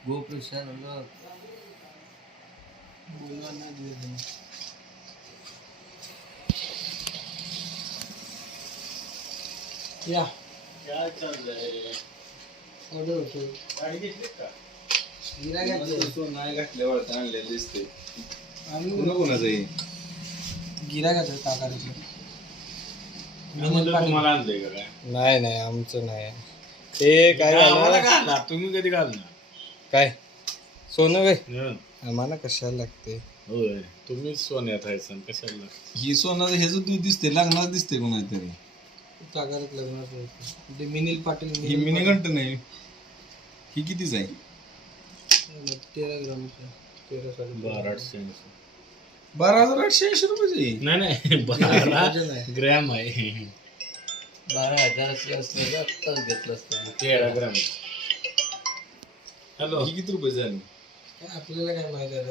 गोप्रशांत या काय चाललंय? ऑर्डर होतो गाडी घेतली का? गिरा घातले नाही घातल्यावर आणले दिसते आम्ही कोणाचं आहे गिरा घातलं काकाचं मी म्हणलं तुम्हाला आणलंय का काय? नाही नाही आमचं नाही ते काय आम्हाला झालं घालणार, तुम्ही कधी घालणार? काय सोनं वे हं. आम्हाला कशाला लागते होय, तुम्हीच सोन्यात आहे सण कशाला? ही सोनं ह्याच दूध दिसते लागणार दिसते कोणातरी काकाचं लग्नाचं होतं ते मिनिल पाटील ही मिनी घंट नाही ही कितीच आहे 13 ग्रामचं 12,880. 12,880 रुपयाची नाही नाही 12 वजन आहे. ग्रॅम आहे. 12,000 असलं तर आत्ताच घेतलं असतं 13 ग्रॅम. हॅलो, ही किती रुपये झाली काय आपल्याला काय माहिती आहे